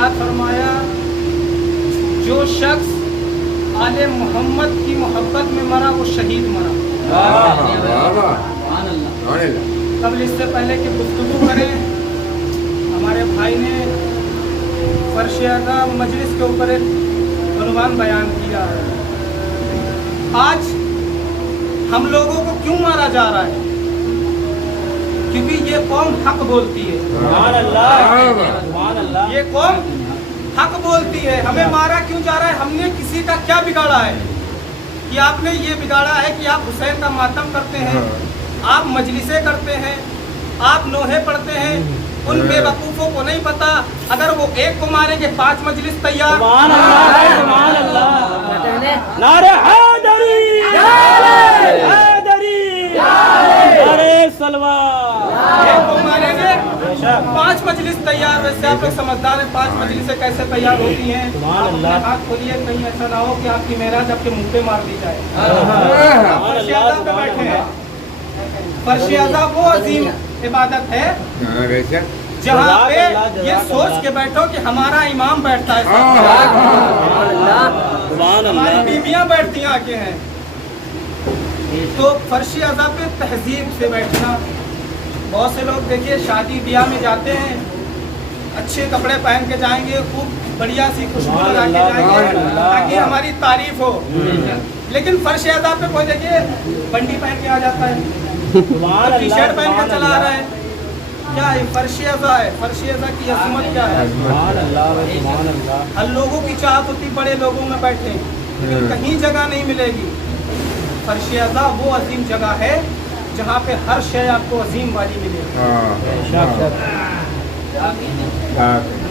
इरशाद फरमाया, जो शख्स आले मोहम्मद की मोहब्बत में मरा वो शहीद मरा। कबल इससे पहले कि गुफ्तगू करें, हमारे भाई ने फर्शियादा मजलिस के ऊपर एक उन्वान बयान किया। आज हम लोगों को क्यों मारा जा रहा है? क्योंकि ये कौम हक बोलती है। ये कौम हक बोलती है। हमें मारा क्यों जा रहा है? हमने किसी का क्या बिगाड़ा है कि आपने ये बिगाड़ा है कि आप हुसैन का मातम करते हैं, आप मजलिसें करते हैं, आप नोहे पढ़ते हैं। उन बेवकूफ़ों को नहीं पता, अगर वो एक को मारेंगे 5 मजलिस तैयार। नारे हैदरी, हैदरी, नारे सलवार। एक को मारेंगे 5 मजलिस तैयार। वैसे आप लोग समझदार हैं, 5 मजलिसें कैसे तैयार होती हैं? आप अपने हाथ खोलिए, कहीं ऐसा ना हो कि आपकी मेराज आपके मुंह पे मार दी जाए। फर्शियादा पे बैठे हैं। फर्शियादा वो अजीम इबादत है जहाँ पे ये सोच के बैठो कि हमारा इमाम बैठता है, हमारी बीबियाँ बैठती आके हैं। तो फर्शियादा पे तहजीब से बैठना। बहुत से लोग देखिए शादी ब्याह में जाते हैं, अच्छे कपड़े पहन के जाएंगे, खूब बढ़िया सी खुशबू लगा के जाएंगे ताकि हमारी तारीफ हो। लेकिन फर्शियादा पे कोई देखिए बंडी पहन के आ जाता है, टी शर्ट पहन के चला आ रहा है। क्या है? फर्शियादा है। फर्शियादा की अजमत क्या है? हर लोगों की चाहत होती बड़े लोगों में बैठे, लेकिन कहीं जगह नहीं मिलेगी। फर्शियादा वो अजीम जगह है जहाँ पे हर शय आपको अजीम वाली मिलेगी।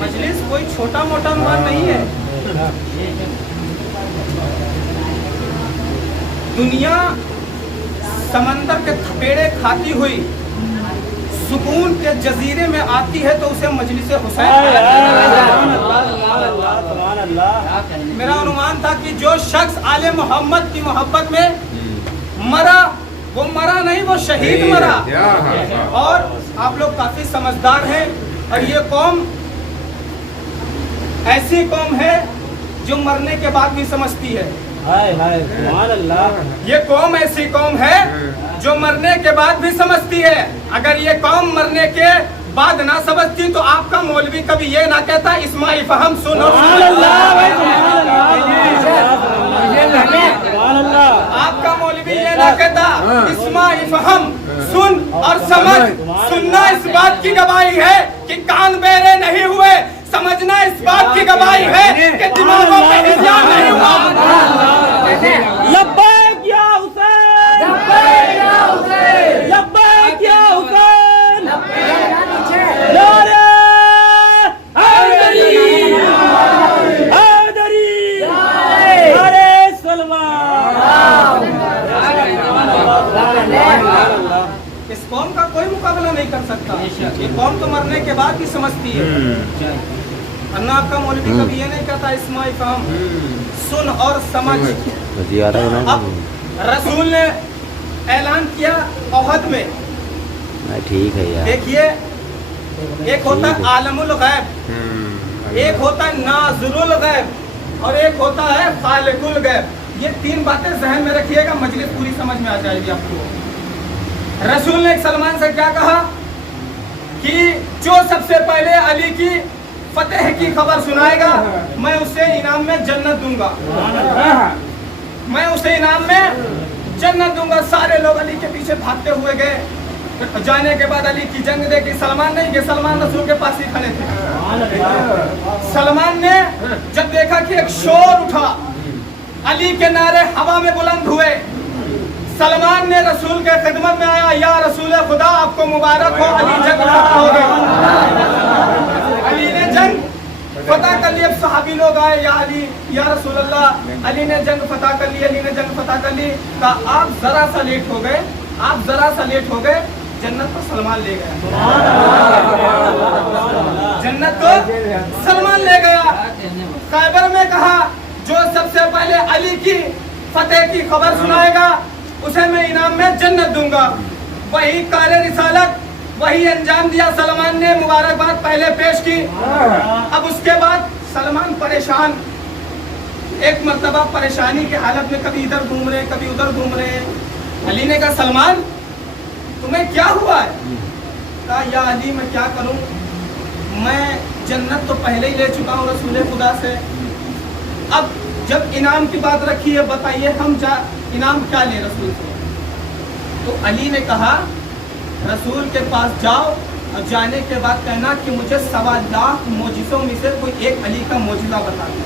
मजलिस कोई छोटा मोटा अनुमान नहीं है। दुनिया समंदर के थपेड़े खाती हुई सुकून के जजीरे में आती है तो उसे मजलिस हुसैन। मेरा अनुमान था कि जो शख्स आले मोहम्मद की मोहब्बत में मरा वो मरा नहीं, वो शहीद मरा। और आप लोग काफी समझदार हैं, और ये कौम ऐसी कौम है जो मरने के बाद भी समझती है। ये कौम ऐसी कौम है जो मरने के बाद भी समझती है। अगर ये कौम मरने के बाद ना समझती तो आपका मौलवी कभी ये ना कहता इस्माइल फहम सुन और आपका मौलवी ये ना कहता इस्माइल फहम सुन और समझ। सुनना इस बात की गवाही है कि कान बेरे नहीं हुए, समझना इस बात की गवाही है कि दिमागों पे हिजाब नहीं हुआ। लब्बैक या हुसैन, लब्बैक या हुसैन, लब्बैक या हुसैन, नारे हैदरी, हैदरी, नारे सलवार। इस कौम का कोई मुकाबला नहीं कर सकता। ये कौम तो मरने के बाद भी समझती है। अन्ना आपका मौलवी कभी ये नहीं कहता इस्माइल फहम सुन और समझ। अब रसूल ने ऐलान किया ओहद में, ठीक है यार। देखिए एक होता है आलमुल गैब, एक होता है नाज़िरुल गैब, और एक होता है खालिकुल गैब। ये 3 बातें जहन में रखिएगा, मजलिस पूरी समझ में आ जाएगी आपको। रसूल ने सलमान से क्या कहा कि जो सबसे पहले अली की फतेह की खबर सुनाएगा मैं उसे इनाम में जन्नत दूंगा, मैं उसे इनाम में जन्नत दूंगा। सारे लोग अली के पीछे भागते हुए गए। जाने के बाद अली की जंग देखी। सलमान नहीं गए, सलमान रसूल के पास ही खड़े थे। सलमान ने जब देखा कि एक शोर उठा, अली के नारे हवा में बुलंद हुए, सलमान ने रसूल के खिदमत में आया, या रसूल खुदा आपको मुबारक हो, अली जंग फतह हो गई। अली ने जंग फतह कर ली। अब सहाबी लोग आए, या अली या रसूल अल्लाह, अली ने जंग फतह कर ली, अली ने जंग फतह कर ली। कहा आप जरा सा लेट हो गए, आप जरा सा लेट हो गए, जन्नत को सलमान ले गया, जन्नत को सलमान ले गया। खैबर में कहा जो सबसे पहले अली की फतेह की खबर सुनाएगा उसे मैं इनाम में जन्नत दूंगा। वही काले रिसालत वही अंजाम दिया। सलमान ने मुबारकबाद पहले पेश की। अब उसके बाद सलमान परेशान, एक मर्तबा परेशानी की हालत में कभी इधर घूम रहे कभी उधर घूम रहे। अली ने कहा सलमान तुम्हें क्या हुआ है? कहा या अली मैं क्या करूं, मैं जन्नत तो पहले ही ले चुका हूं रसूल खुदा से। अब जब इनाम की बात रखी है बताइए हम इनाम क्या ले रसूल से? तो अली ने कहा रसूल के पास जाओ और जाने के बाद कहना कि मुझे 1.25 लाख मोजिज़ों में से कोई एक अली का मोजिज़ा बता दो।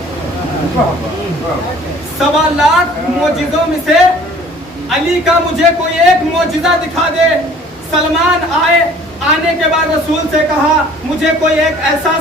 1.25 लाख मोजिज़ों में से अली का मुझे कोई एक मोजिज़ा दिखा दे। सलमान आने के बाद रसूल से कहा मुझे कोई एक ऐसा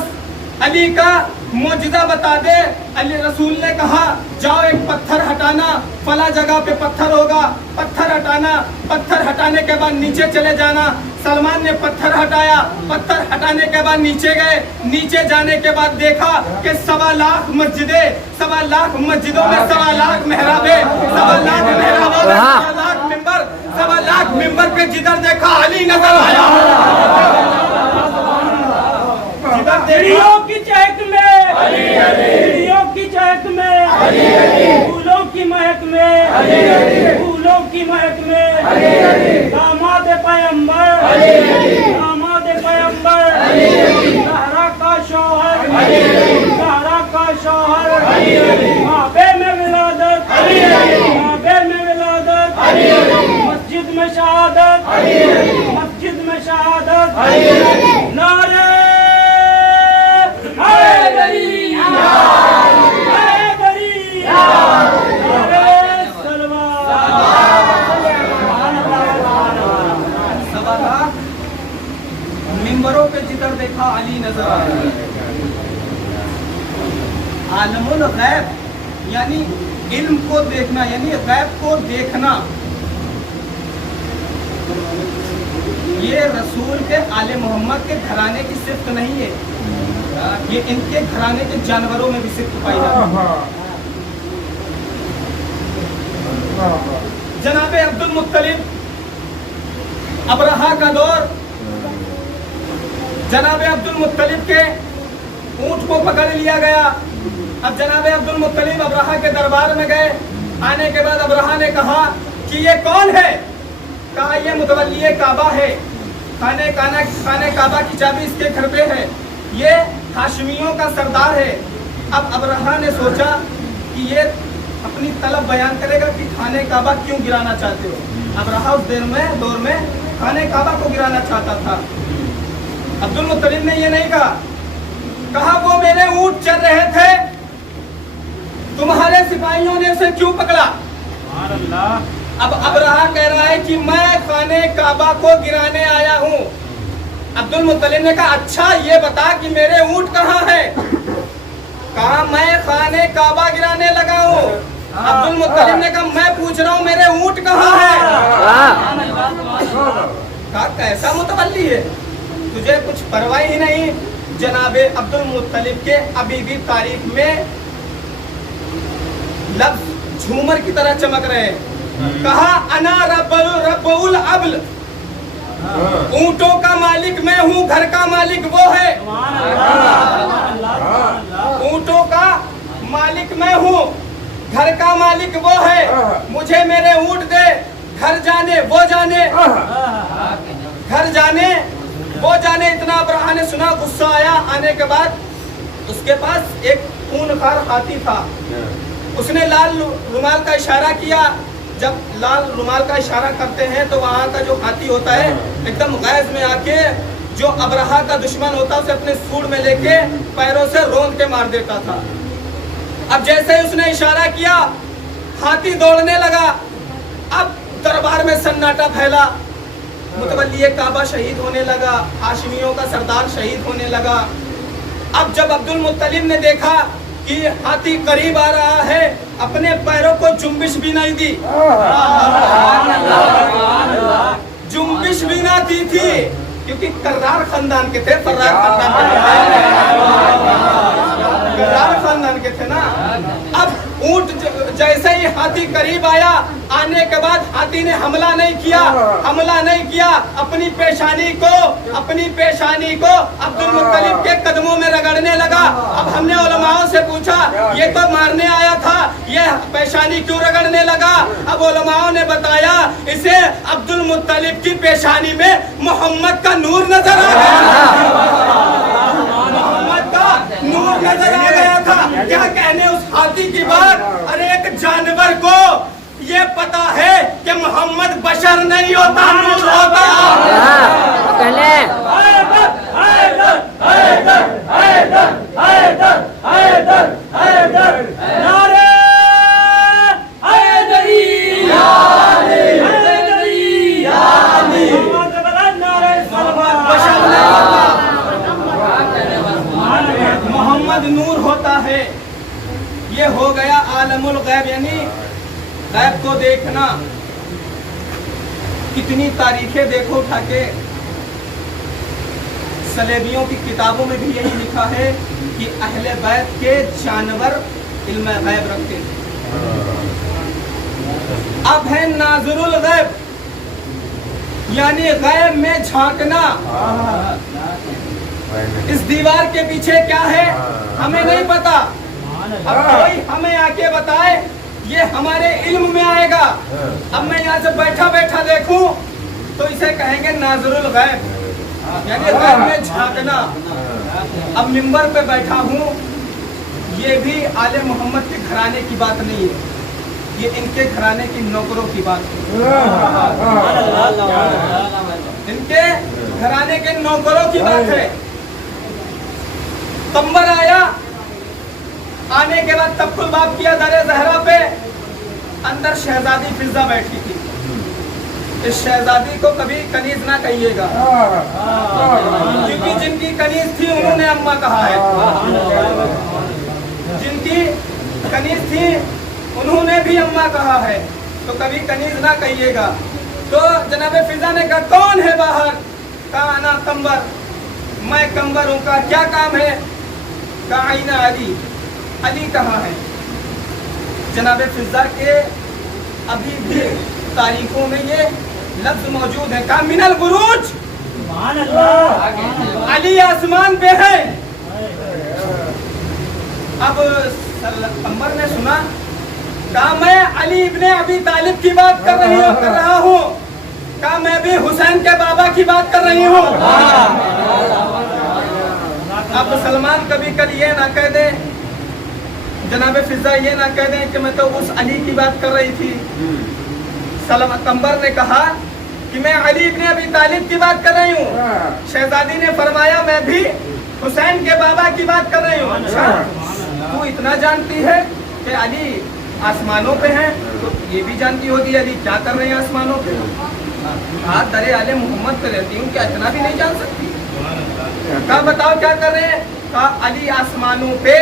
अली का मोजिज़ा बता दे। अली रसूल ने कहा जाओ एक पत्थर हटाना, फला जगह पे पत्थर होगा, पत्थर हटाना, पत्थर हटाने के बाद नीचे चले जाना। सलमान ने पत्थर हटाया, पत्थर हटाने के बाद नीचे गए। नीचे जाने के बाद देखा कि 1.25 लाख मस्जिदें, 1.25 लाख मस्जिदों में 1.25 लाख मेहराबे, 1.25 लाख मेहराबों में 1.25 लाख मिंबर, 1.25 लाख मिंबर पे जिधर देखा अली नजर आया। चिड़ियों की चहक में, चिड़ियों की चहक में, फूलों की महक में, फूलों की महक में, दामाद पैगंबर, दामाद पैगंबर, ज़हरा का शौहर, ज़हरा का शौहर, काबे में विलादत, काबे में विलादत, मस्जिद में शहादत, मस्जिद में शहादत, नारे मिंबरों पे जिधर देखा अली नजर आया। आलमुल गैब यानी इल्म को देखना, यानी गैब को देखना, ये रसूल के आले मोहम्मद के घराने की सिफ्त नहीं है, ये इनके घराने के जानवरों में भी सिफ्त पाई जाती है। जनाबे अब्दुल मुत्तलिब, अबरहा का दौर, जनाबे अब्दुल मुत्तलिब के ऊंट को पकड़ लिया गया। अब जनाबे अब्दुल मुत्तलिब अबरहा के दरबार में गए। आने के बाद अबरहा ने कहा कि ये कौन है? कहा ये मुतवल्ली काबा है, खाने काबा की चाबी इसके घर पे है, ये हाशमियों का सरदार है। अब अबरहा ने सोचा कि ये अपनी तलब बयान करेगा कि खाने काबा क्यों गिराना चाहते हो। अबरहा उस दौर में खाने काबा को गिराना चाहता था। अब्दुल मुत्तलिब ने ये नहीं कहा वो मेरे ऊंट चल रहे थे, तुम्हारे सिपाहियों ने उसे क्यों पकड़ा? अब अबरहा कह रहा है कि मैं खाने काबा को गिराने आया हूँ। अब्दुल मुत्तलिब ने कहा अच्छा ये बता कि मेरे ऊंट कहाँ है? कहा मैं खाने काबा गिराने लगा हूँ। अब्दुल मुत्तलिब ने कहा मैं पूछ रहा हूँ मेरे ऊंट कहाँ है? कहा कैसा मुतवल्ली है, तुझे कुछ परवाह ही नहीं। जनाबे अब्दुल मुत्तलिब के अभी भी तारीख में लफ्ज झूमर की तरह चमक रहे हैं। कहा अना रब्बुल अब्ल, ऊंटों का मालिक मैं हूँ, घर का मालिक वो है। ऊंटों का मालिक मैं हूँ, घर का मालिक वो है। मुझे मेरे ऊंट दे, घर जाने वो जाने, घर जाने वो जाने। इतना अबरहा ने सुना, गुस्सा आया। आने के बाद उसके पास एक खूनखार हाथी था। उसने लाल रुमाल का इशारा किया। जब लाल रुमाल का इशारा करते हैं तो वहाँ का जो हाथी होता है एकदम गैज में आके जो अबरहा का दुश्मन होता है उसे अपने सूंड में लेके पैरों से रोंद के मार देता था। अब जैसे ही उसने इशारा किया हाथी दौड़ने लगा। अब दरबार में सन्नाटा फैला। मुतवल्ली काबा शहीद होने लगा, हाशिमियों का सरदार शहीद होने लगा। अब जब अब्दुल मुत्तलिब ने देखा कि हाथी करीब आ रहा है, अपने पैरों को जुम्बिश भी नहीं दी, जुम्बिश भी ना दी थी, क्योंकि कर्रार खानदान के थे, कर्रार खानदान के थे ना। अब ऊंट जैसे ही हाथी करीब आया, आने के बाद हाथी ने हमला नहीं किया, अपनी पेशानी को अब्दुल मुत्तलिब के कदमों में रगड़ने लगा। अब हमने उलमाओं से पूछा, ये तो मारने आया था, ये पेशानी क्यों रगड़ने लगा? अब उलमाओं ने बताया, इसे अब्दुल मुत्तलिब की पेशानी में मोहम्मद का नूर नजर आ गया, मोहम्मद का नूर नजर आ गया था। क्या कहने उस हाथी की बात? अरे एक जानवर को ये पता है कि मोहम्मद बशर नहीं होता, नूर होता। मोहम्मद नूर होता है। ये हो गया आलमुल गैब, यानी गैब को देखना। कितनी तारीखें देखो उठा के, सलेबियों की किताबों में भी यही लिखा है कि अहले बैत के जानवर इल्म गैब रखते थे। अब है नाज़िरुल गैब, यानी गैब में झांकना। इस दीवार के पीछे क्या है हमें नहीं पता। अब कोई हमें आके बताए, ये हमारे इल्म में आएगा। अब मैं यहाँ से बैठा बैठा देखूं तो इसे कहेंगे नाज़िरुल गैब, यानी गैब में झांकना। अब मिंबर पे बैठा हूँ, ये भी आले मोहम्मद के घराने की बात नहीं है, ये इनके घराने की नौकरों की बात है। इनके घराने के नौकरों की बात है। कंबर आया, आने के बाद तबकुल बाप किया दरे ज़हरा पे, अंदर शहजादी फिजा बैठी थी। इस शहजादी को कभी कनीज ना कहिएगा, क्योंकि जिनकी कनीज थी उन्होंने अम्मा कहा है, जिनकी कनीज थी उन्होंने भी अम्मा कहा है, तो कभी कनीज ना कहिएगा। तो जनाब फिजा ने कहा, कौन है बाहर? कहा आना कंबर, मैं कंबर हूँ। का क्या काम है? कहा आईना अली, अली कहाँ है? जनाब फिजा के अभी भी तारीखों में ये लफ्ज मौजूद है। कहा मिनल बुरूज, अली आसमान पे है। अब कंबर ने सुना, कहा मैं अली इब्ने अबी तालिब की बात कर रहा हूँ। कहा मैं भी हुसैन के बाबा की बात कर रही हूँ। अब सलमान कभी कल ये ना कह दे, जनाब फिजा ये ना कह दें कि मैं तो उस अली की बात कर रही थी। कंबर ने कहा कि मैं अली इब्ने अबी तालिब की बात कर रही हूँ। शहजादी ने फरमाया मैं भी हुसैन के बाबा की बात कर रही हूँ। अच्छा, तू इतना जानती है कि अली आसमानों पे हैं, तो ये भी जानती होगी अली क्या कर रहे हैं आसमानों पे। हाँ, दरे आले मोहम्मद पे रहती हूँ, क्या इतना भी नहीं जान सकती? कहा बताओ क्या कर रहे हैं? कहा अली आसमानों पे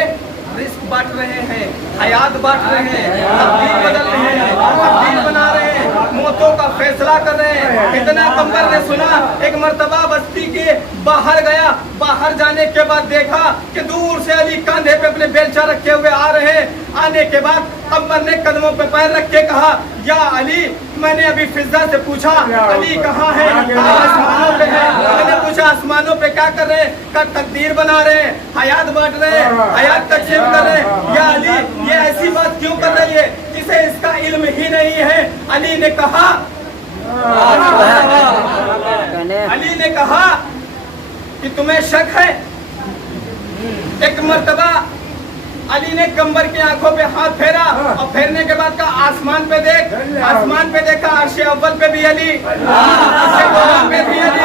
रिस्क बांट रहे हैं, हयात बांट रहे हैं, तकदीर बदल रहे हैं, तकदीर बना रहे हैं, मौतों का फैसला कर रहे हैं। इतना कंबर ने सुना। एक मर्तबा बस्ती के बाहर गया, बाहर जाने के बाद देखा कि दूर से अली कांधे पे अपने बेलचा रखे हुए आ रहे हैं। आने के बाद कंबर ने कदमों पे पैर रख के कहा, या अली, मैंने अभी फिजा से पूछा अली कहाँ है? आसमानों पे है। मैंने पूछा आसमानों पे क्या कर रहे हैं? का तकदीर बना रहे हैं, हयात बांट रहे हैं, हयात तकसीम कर रहे हैं। या अली, ये ऐसी बात क्यों कर रही है जिसे इसका इल्म ही नहीं है? अली ने कहा, अली ने कहा कि तुम्हें शक है? एक मर्तबा अली ने कंबर की आंखों पे हाथ फेरा और फेरने के बाद कहा आसमान पे देख। आसमान पे देखा, अर्शे अव्वल पे भी अली, अर्शे दोहम पे भी अली,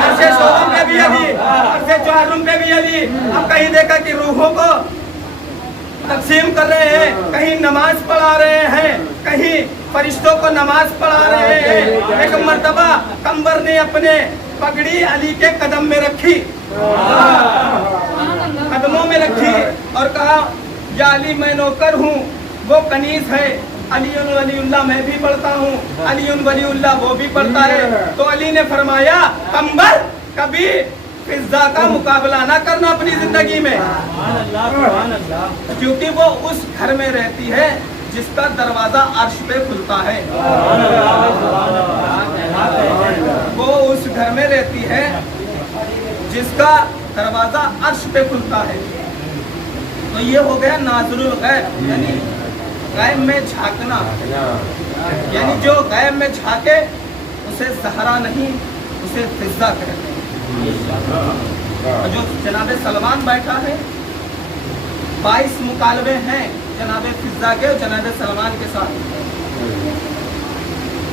अर्शे सोहम पे भी अली, अर्शे चौहरुम पे भी अली। अब कहीं देखा कि रूहों को तकसीम कर रहे हैं, कहीं नमाज पढ़ा रहे हैं, कहीं फरिश्तों को नमाज पढ़ा रहे हैं। एक मर्तबा कंबर ने अपने पगड़ी अली के कदम में रखी, कदमों में रखी और कहा, या अली मैं नौकर हूँ, वो कनीज है। अलीउन वलीउल्लाह मैं भी पढ़ता हूँ, अलीउन वलीउल्लाह वो भी पढ़ता है। तो अली ने फरमाया, कंबर कभी फिजा का मुकाबला ना करना अपनी जिंदगी में, क्योंकि वो उस घर में रहती है جس کا دروازہ عرش پہ کھلتا ہے، وہ اس گھر میں رہتی ہے جس کا دروازہ عرش پہ کھلتا ہے۔ تو یہ ہو گیا ناظر الغیب، یعنی غیب میں جھانکنا، یعنی جو غیب میں جھانکے اسے زہرا نہیں، اسے فضا کہتے ہیں۔ اور جو جناب سلمان بیٹھا ہے، 22 مکالمے ہیں جناب فضا کے اور جناب سلمان کے ساتھ۔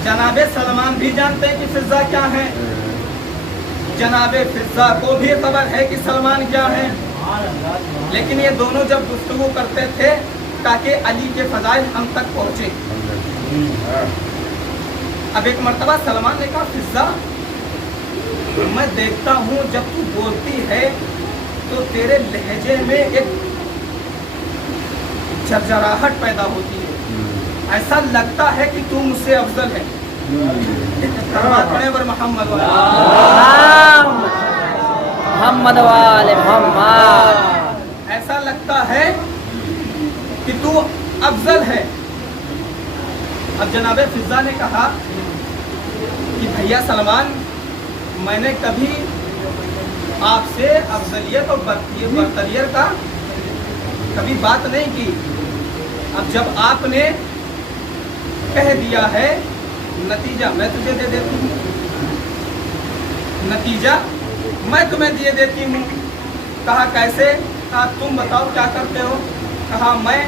جناب سلمان بھی جانتے ہیں کہ فضا کیا ہے، جناب فضا کو بھی خبر ہے کہ سلمان کیا ہے، لیکن یہ دونوں جب گفتگو کرتے تھے تاکہ علی کے فضائل ہم تک پہنچے۔ اب ایک مرتبہ سلمان نے کہا فضا، میں دیکھتا ہوں جب تو بولتی ہے تو تیرے لہجے میں ایک جھرجھراہٹ پیدا ہوتی ہے، ایسا لگتا ہے کہ تو مجھ سے افضل ہے۔ پڑھے بر محمد محمد والے محمد، ایسا لگتا ہے کہ تو افضل ہے۔ اب جناب فضا نے کہا کہ بھیا سلمان، میں نے کبھی آپ سے افضلیت اور برتریت کا کبھی بات نہیں کی، اب جب آپ نے کہہ دیا ہے نتیجہ میں تجھے دے دیتی ہوں، نتیجہ میں تمہیں دے دیتی ہوں۔ کہا کیسے؟ کہا تم بتاؤ کیا کرتے ہو؟ کہا میں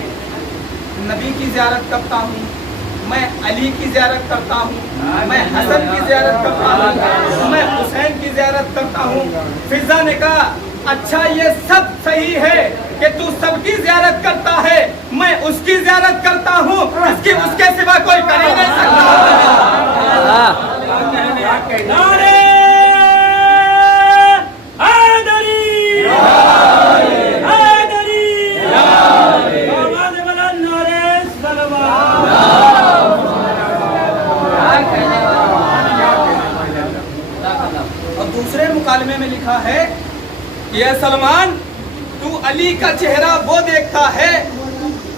نبی کی زیارت کرتا ہوں، میں علی کی زیارت کرتا ہوں، میں حسن کی زیارت کرتا ہوں، میں حسین کی زیارت کرتا ہوں۔ فضا نے کہا اچھا یہ سب صحیح ہے کہ تو سب کی زیارت کرتا ہے، میں اس کی زیارت کرتا ہوں، اس کے سوا کوئی کر ہی نہیں سکتا۔ نعرے حیدری، حیدری، آواز بلند نعرے سلوات۔ اور دوسرے مکالمے میں لکھا ہے کہ اے سلمان، تو علی کا چہرہ وہ دیکھتا ہے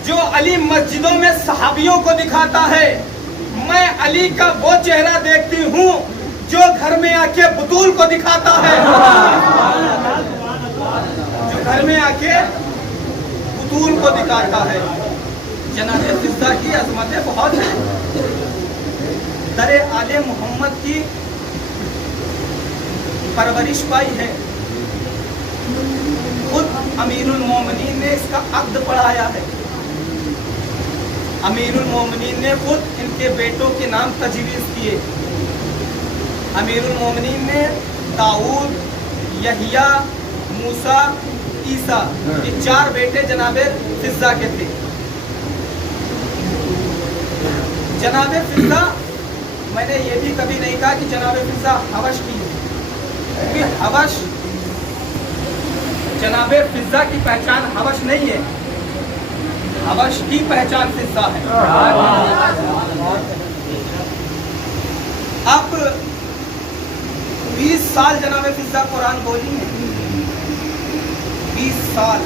جو علی مسجدوں میں صحابیوں کو دکھاتا ہے، میں علی کا وہ چہرہ دیکھتی ہوں جو گھر میں آ کے بطول کو دکھاتا ہے، جو گھر میں آ کے بطول کو دکھاتا ہے۔ جناب فضا کی عظمتیں بہت ہیں، در آل محمد کی پرورش پائی ہے، خود امیر المومنین نے اس کا عقد پڑھایا ہے، امیر المومنین نے خود ان کے بیٹوں کے نام تجویز کیے۔ امیر المومنین نے داؤد، یحییٰ، موسیٰ، عیسیٰ، یہ 4 بیٹے جناب فضا کے تھے۔ جناب فضا، میں نے یہ بھی کبھی نہیں کہا کہ جناب فضا حبش کی ہے، کیونکہ حبش جناب فضا کی پہچان حبش نہیں ہے، حبش کی پہچان فضا ہے۔ اب 20 سال جناب فضا قرآن بولی ہے، 20 سال،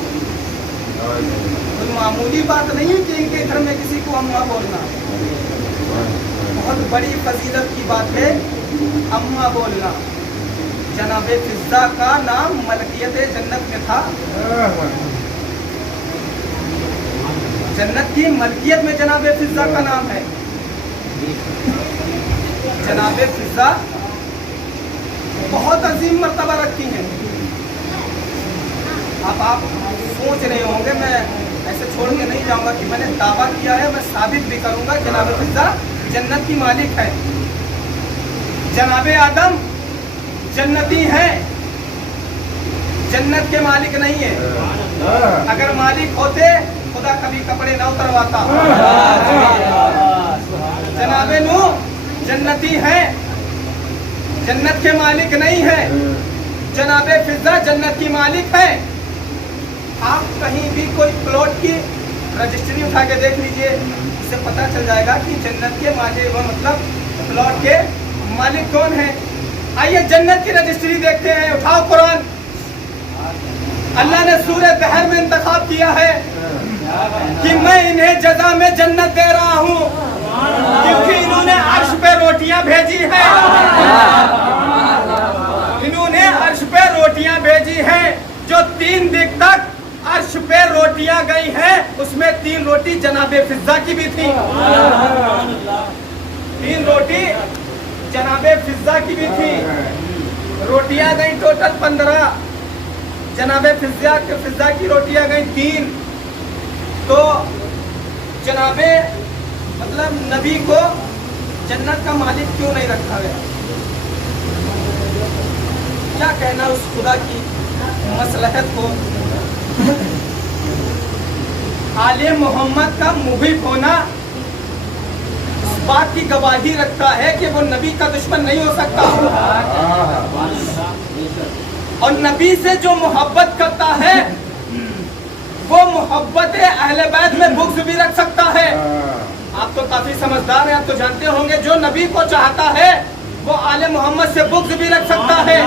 کوئی معمولی بات نہیں ہے کہ ان کے گھر میں کسی کو اماں بولنا، بہت بڑی فضیلت کی بات ہے اماں بولنا۔ جناب فضا کا نام ملکیت جنت میں تھا، جنت کی ملکیت میں جناب فضا کا نام ہے۔ جناب فضا بہت عظیم مرتبہ رکھتی ہیں۔ اب آپ سوچ رہے ہوں گے میں ایسے چھوڑ کے نہیں جاؤں گا کہ میں نے دعویٰ کیا ہے، میں ثابت بھی کروں گا جناب فضا جنت کی مالک ہے۔ جناب آدم جنتی ہیں، جنت کے مالک نہیں ہے، اگر مالک ہوتے خدا کبھی کپڑے نہ اترواتا۔ جناب نوح جنتی ہیں، جنت کے مالک نہیں ہے، جناب فضا جنت کی مالک ہے۔ آپ کہیں بھی کوئی پلاٹ کی رجسٹری اٹھا کے دیکھ لیجئے، اس سے پتہ چل جائے گا کہ جنت کے مالک وہ مطلب پلاٹ کے مالک کون ہیں۔ آئیے جنت کی رجسٹری دیکھتے ہیں، اٹھاؤ قرآن۔ اللہ نے سورہ دہر میں انتخاب کیا ہے، कि मैं इन्हें जजा में जन्नत दे रहा हूँ, क्योंकि इन्होंने अर्श पे रोटियां भेजी है, इन्होंने अर्श पे रोटियां भेजी है। जो 3 दिन तक अर्श पे रोटियां गई हैं, उसमें 3 रोटी जनाबे फिजा की भी थी, 3 रोटी जनाबे फिजा की भी थी। रोटियां गई टोटल 15, जनाबे फिजा की रोटियां गई 3। तो जनाबे मतलब नबी को जन्नत का मालिक क्यों नहीं रखा गया? क्या कहना उस खुदा की मसलहत को? आले मोहम्मद का मुहिब होना इस बात की गवाही रखता है कि वो नबी का दुश्मन नहीं हो सकता, और नबी से जो मोहब्बत करता है वो मोहब्बत अहले बैत में बुग़्ज़ भी रख सकता है। आप तो काफी समझदार हैं, आप तो जानते होंगे जो नबी को चाहता है वो आले मोहम्मद से बुग़्ज़ भी रख सकता है,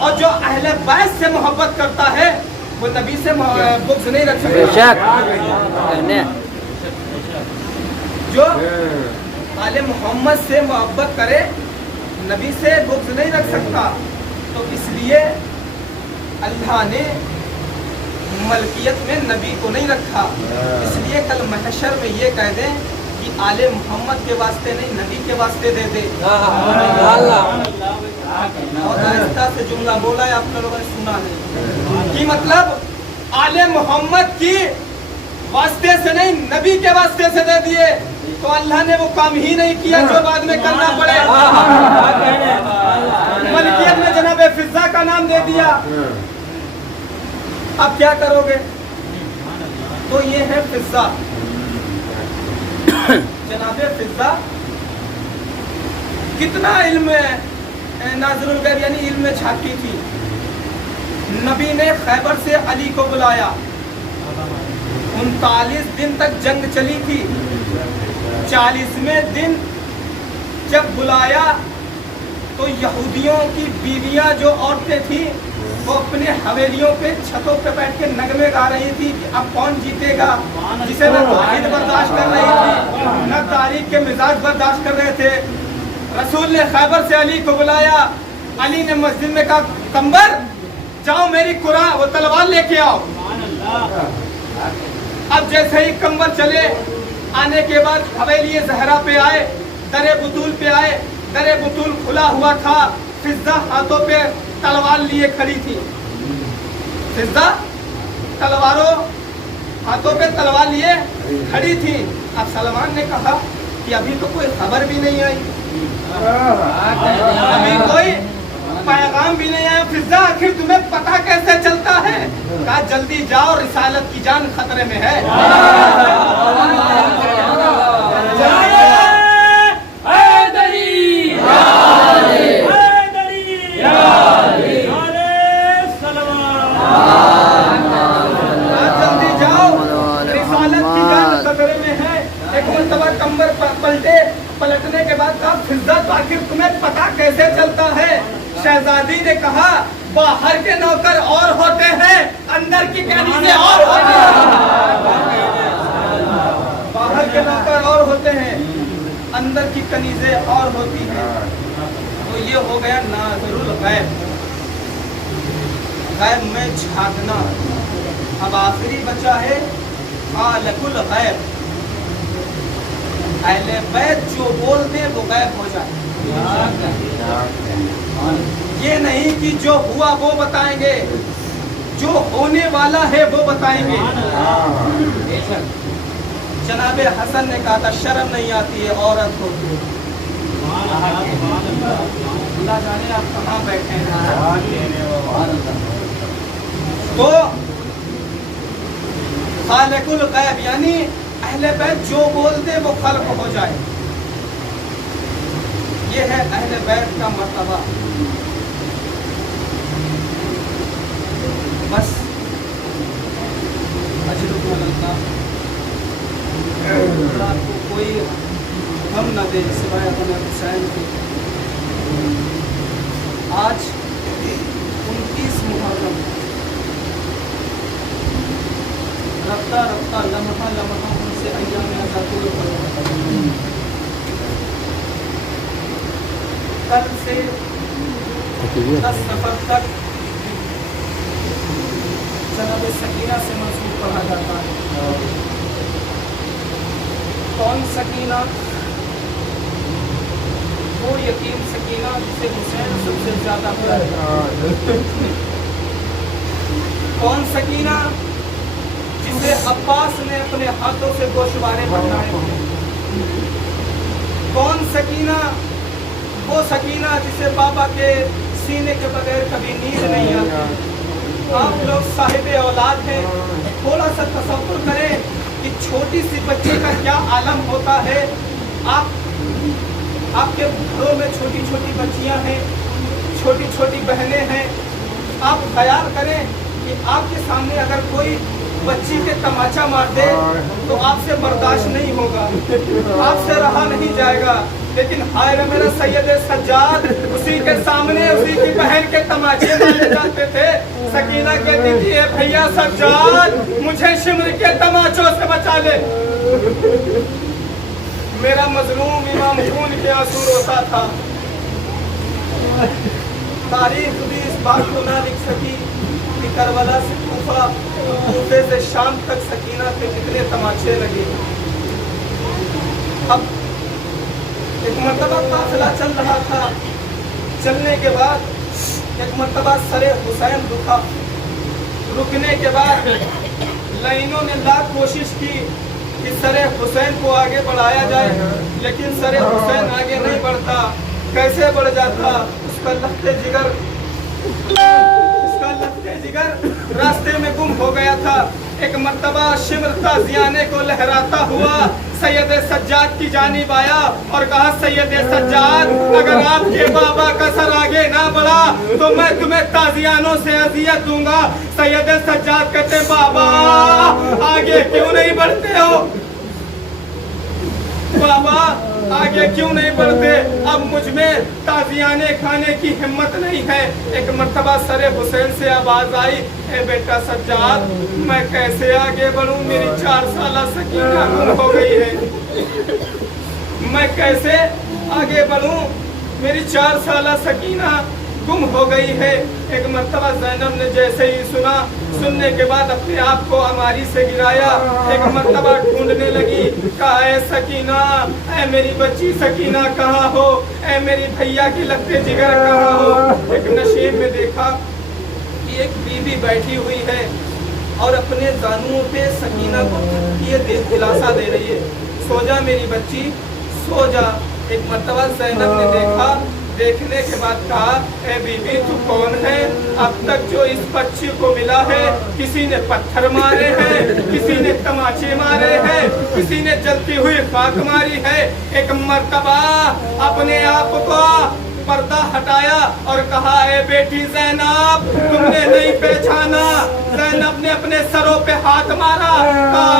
और जो अहले बैत से मोहब्बत करता है वो नबी से बुग़्ज़ नहीं रख सकता। जो आले मोहम्मद से मोहब्बत करे नबी से बुग़्ज़ नहीं रख सकता। तो इसलिए अल्लाह ने मलकियत में नबी को नहीं रखा। इसलिए कल महशर में ये कह दें कि आले मोहम्मद के वास्ते नहीं, नबी के वास्ते दे दे। और आहिस्ता से जुमला बोला है, आप लोगों ने सुना है कि मतलब आले मोहम्मद की वास्ते से नहीं, नबी के वास्ते से दे दिए। तो अल्लाह ने वो काम ही नहीं किया जो बाद में करना पड़े। मलकियत में जनाबे फिजा का नाम दे दिया, अब क्या करोगे? तो ये है फिजा, जनाबे फिजा। कितना इल्म नाज़िरुल गैब यानी इल्म झांकी थी। नबी ने खैबर से अली को बुलाया, 39 दिन तक जंग चली थी। 40वें दिन जब बुलाया तो यहूदियों की बीवियां जो औरतें थी वो अपने हवेलियों पे छतों पे बैठ के नगमे गा रही थी कि अब कौन जीतेगा, जिसे न तौहीद बर्दाश्त कर रही थी न तारीख के मिजाज बर्दाश्त कर रहे थे। रसूल ने खैबर से अली को बुलाया, अली ने मस्जिद में कहा कंबर जाओ मेरी कुरान वो तलवार लेके आओ। अब जैसे ही कंबर चले, आने के बाद हवेली ज़हरा पे आए, दरे बुतूल पे आए, दरे बुतूल खुला हुआ था, फिजा हाथों पे तलवार लिए खड़ी थी। फिजा तलवारों हाथों पे तलवार लिए खड़ी थी। अब सलमान ने कहा कि अभी तो कोई खबर भी नहीं आई, अभी कोई पैगाम भी नहीं आया, फिजा आखिर तुम्हें पता कैसे चलता है? कहा जल्दी जाओ, रिसालत की जान खतरे में है। पलटने के बाद कहा फिजा तो आखिर तुम्हें पता कैसे चलता है? शहजादी ने कहा बाहर के नौकर और होते हैं, अंदर की कनीज़ें और होती हैं। बाहर के नौकर और होते हैं, अंदर की कनीज़ें और होती हैं। तो ये हो गया नाज़िरुल गैब, गैब में झांकना। अब आखिरी बचा है खालिकुल गैब, अहले बैत जो बोल दे वो गैब हो जाए। ये नहीं कि जो हुआ वो बताएंगे, जो होने वाला है वो बताएंगे। जनाबे हसन ने कहा था शर्म नहीं आती है औरत को। अल्लाह जाने आप कहाँ बैठे हैं। तो खालिकुल गैब यानी अहले बैत जो बोलते वो खल्क हो जाए। ये है अहले बैत का मर्तबा। बस अल्लाह को कोई हम न दे सिवाय अपने हुसैन के। आज 29 मुहर्रम, रब रफ्ता रफ्ता लम्हा लम्हा उनसे अय्याम आज़ादी कल से 10 सफर तक जनाब सकीना से मंसूब पढ़ा जाता है। कौन सकीना? वो यतीम सकीना जिसे हुसैन सबसे ज्यादा प्यार करता है। कौन सकीना? जिसे अब्बास ने अपने हाथों से गोशवारे बनाए थे। कौन सकीना? वो सकीना जिसे बाबा के सीने के बगैर कभी नींद नहीं आती। आप लोग साहिब औलाद हैं, थोड़ा सा तसव्वुर करें कि छोटी सी बच्ची का क्या आलम होता है। आपके घरों में छोटी छोटी बच्चियां हैं, छोटी छोटी बहनें हैं। आप ख्याल करें कि आपके सामने अगर कोई बच्ची के तमाचा मार दे तो आपसे बर्दाश्त नहीं होगा, आपसे रहा नहीं जाएगा। लेकिन हाय रे मेरा सैयद सज्जाद, उसी के सामने उसी की बहन के तमाचे मारे जाते थे। सकीना कहती थी ए भैया सज्जाद, मुझे शिमर के तमाचों से बचा ले। मेरा मजलूम इमाम खून के आंसू रोता था। तारीख भी इस बात को ना लिख सकी कि करबला से कूफा, कूफे से शाम तक सकीना के कितने तमाचे लगे। अब एक मर्तबा काफिला चल रहा था। चलने के बाद एक मर्तबा सरे हुसैन रुका। रुकने के बाद लाइनों ने लाख कोशिश की कि सरे हुसैन को आगे बढ़ाया जाए, लेकिन सरे हुसैन आगे नहीं बढ़ता। कैसे बढ़ जाता? उसका लफ्ते जिगर रास्ते में गुम हो गया था। एक मर्तबा शिमर ताज़ियाने को लहराता हुआ सैयद सज्जाद की जानिब आया और कहा सैयद सज्जाद, अगर आपके बाबा का सर आगे ना बढ़ा तो मैं तुम्हें ताज़ियानों से अजियत दूंगा। सैयद सज्जाद कहते बाबा आगे क्यों नहीं बढ़ते हो? बाबा आगे क्यों नहीं बढ़ते? अब मुझ में ताज़ियाने खाने की हिम्मत नहीं है। एक मर्तबा सरे हुसैन से आवाज आई, ए बेटा सज्जाद, मैं कैसे आगे बढ़ूं? मेरी 4 साला सकीना गुम हो गई है। मैं कैसे आगे बढ़ूं? मेरी 4 साला सकीना गुम हो गई है। एक मर्तबा ज़ैनब ने जैसे ही सुना, सुनने के बाद अपने आप को अलमारी से गिराया। एक मर्तबा ढूंढने लगी, कहा ऐ सकीना, ऐ मेरी बच्ची सकीना कहाँ हो? ऐ मेरी भैया की लगते जिगर कहाँ हो? एक नशेब में देखा कि एक बीवी बैठी हुई है और अपने जानुओं पे सकीना को ये दिलासा दे रही है, सो जा मेरी बच्ची, सो जा। एक मर्तबा ज़ैनब ने देखा, देखने के बाद कहा, ए बीबी तू कौन है? अब तक जो इस बच्ची को मिला है, किसी ने पत्थर मारे हैं, किसी ने तमाचे मारे हैं, किसी ने जलती हुई खाक मारी है। एक मर्तबा अपने आप को पर्दा हटाया और कहा, ए बेटी ज़ैनब, तुमने नहीं पहचाना। ज़ैनब ने अपने सरों पे हाथ मारा, कहा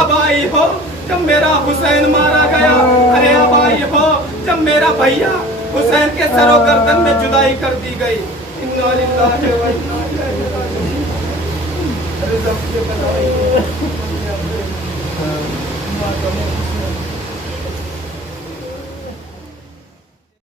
अब आई हो जब मेरा हुसैन मारा गया। अरे अब आई हो जब मेरा भैया हुसैन के सरो गर्दन में जुदाई कर दी गई। इन्ना लिल्लाहि व इन्ना इलैहि राजिऊन।